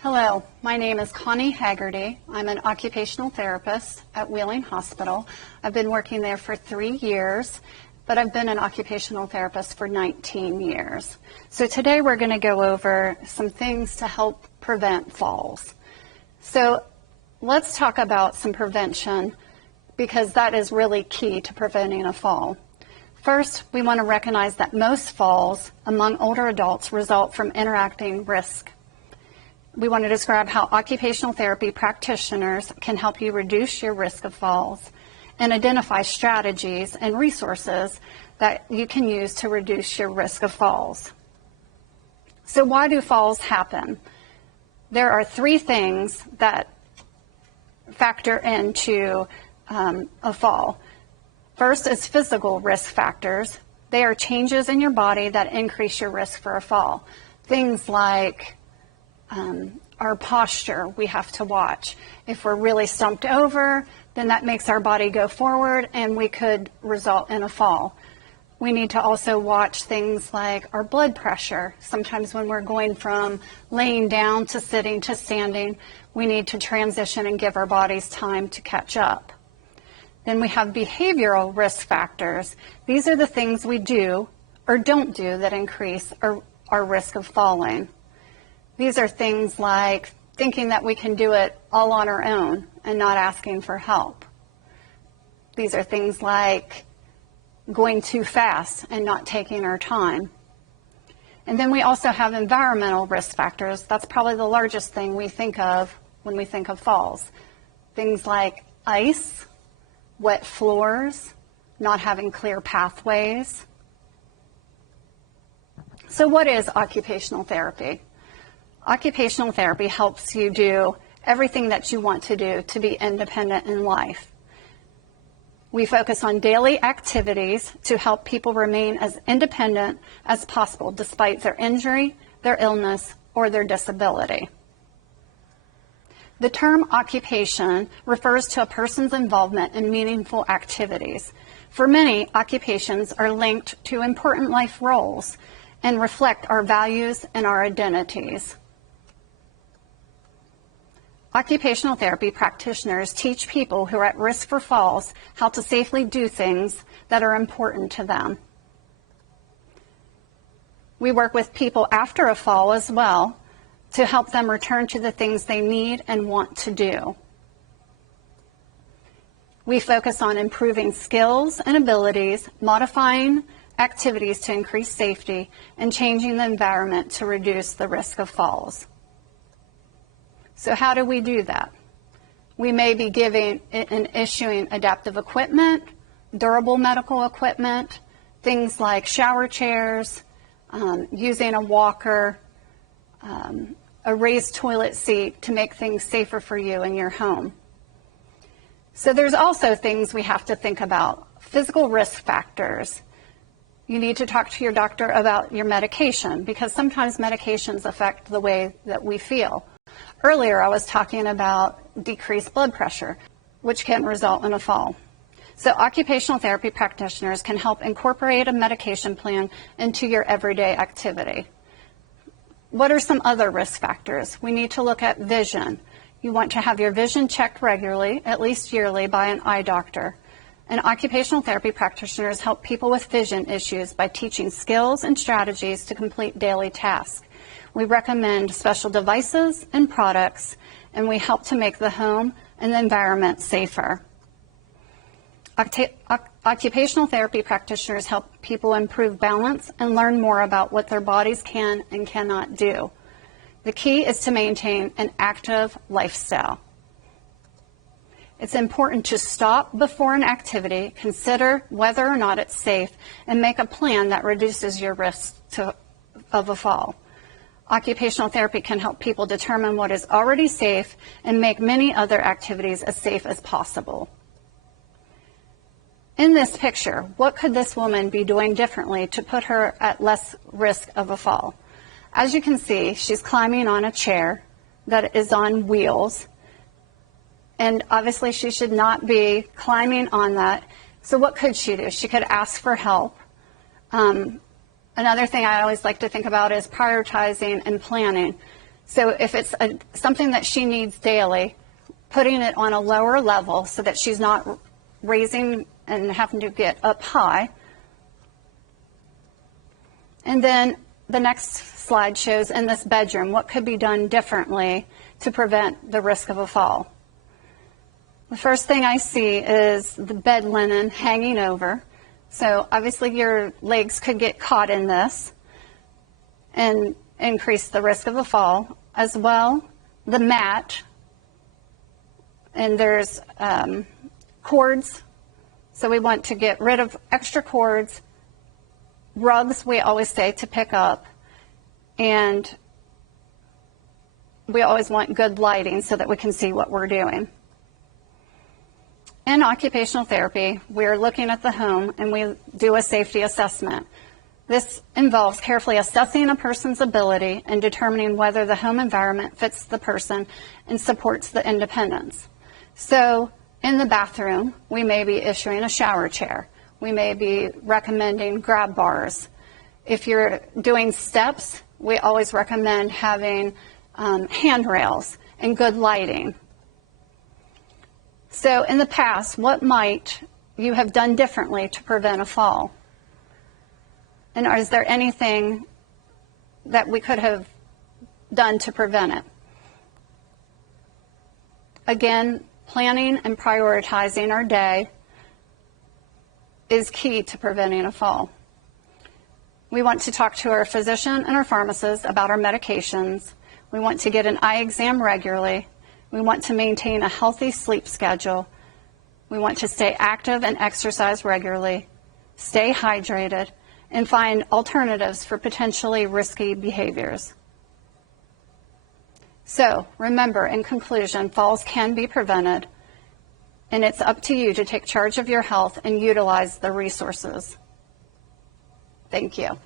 Hello, my name is Connie Haggerty. I'm an occupational therapist at Wheeling Hospital. I've been working there for 3 years, but I've been an occupational therapist for 19 years. So today we're going to go over some things to help prevent falls. So let's talk about some prevention because that is really key to preventing a fall. First, we want to recognize that most falls among older adults result from interacting risk. We want to describe how occupational therapy practitioners can help you reduce your risk of falls and identify strategies and resources that you can use to reduce your risk of falls. So why do falls happen? There are 3 things that factor into a fall. First is physical risk factors. They are changes in your body that increase your risk for a fall. Things like our posture we have to watch. If we're really slumped over, then that makes our body go forward and we could result in a fall. We need to also watch things like our blood pressure. Sometimes when we're going from laying down to sitting to standing, we need to transition and give our bodies time to catch up. Then we have behavioral risk factors. These are the things we do or don't do that increase our risk of falling. These are things like thinking that we can do it all on our own and not asking for help. These are things like going too fast and not taking our time. And then we also have environmental risk factors. That's probably the largest thing we think of when we think of falls. Things like ice, wet floors, not having clear pathways. So what is occupational therapy? Occupational therapy helps you do everything that you want to do to be independent in life. We focus on daily activities to help people remain as independent as possible despite their injury, their illness, or their disability. The term occupation refers to a person's involvement in meaningful activities. For many, occupations are linked to important life roles and reflect our values and our identities. Occupational therapy practitioners teach people who are at risk for falls how to safely do things that are important to them. We work with people after a fall as well to help them return to the things they need and want to do. We focus on improving skills and abilities, modifying activities to increase safety, and changing the environment to reduce the risk of falls. So how do we do that? We may be giving and issuing adaptive equipment, durable medical equipment, things like shower chairs, using a walker, a raised toilet seat to make things safer for you in your home. So there's also things we have to think about. Physical risk factors. You need to talk to your doctor about your medication because sometimes medications affect the way that we feel. Earlier, I was talking about decreased blood pressure, which can result in a fall. So occupational therapy practitioners can help incorporate a medication plan into your everyday activity. What are some other risk factors? We need to look at vision. You want to have your vision checked regularly, at least yearly, by an eye doctor. And occupational therapy practitioners help people with vision issues by teaching skills and strategies to complete daily tasks. We recommend special devices and products, and we help to make the home and the environment safer. Occupational therapy practitioners help people improve balance and learn more about what their bodies can and cannot do. The key is to maintain an active lifestyle. It's important to stop before an activity, consider whether or not it's safe, and make a plan that reduces your risk of a fall. Occupational therapy can help people determine what is already safe and make many other activities as safe as possible. In this picture, what could this woman be doing differently to put her at less risk of a fall? As you can see, she's climbing on a chair that is on wheels, and obviously she should not be climbing on that. So what could she do? She could ask for help. Another thing I always like to think about is prioritizing and planning. So if it's something that she needs daily, putting it on a lower level so that she's not raising and having to get up high. And then the next slide shows in this bedroom what could be done differently to prevent the risk of a fall. The first thing I see is the bed linen hanging over. So obviously your legs could get caught in this and increase the risk of a fall. As well, the mat, and there's cords. So we want to get rid of extra cords. Rugs, we always say to pick up. And we always want good lighting so that we can see what we're doing. In occupational therapy, we're looking at the home and we do a safety assessment. This involves carefully assessing a person's ability and determining whether the home environment fits the person and supports the independence. So in the bathroom, we may be issuing a shower chair. We may be recommending grab bars. If you're doing steps, we always recommend having handrails and good lighting. So in the past, what might you have done differently to prevent a fall? And is there anything that we could have done to prevent it? Again, planning and prioritizing our day is key to preventing a fall. We want to talk to our physician and our pharmacist about our medications. We want to get an eye exam regularly. We want to maintain a healthy sleep schedule. We want to stay active and exercise regularly, stay hydrated, and find alternatives for potentially risky behaviors. So remember, in conclusion, falls can be prevented, and it's up to you to take charge of your health and utilize the resources. Thank you.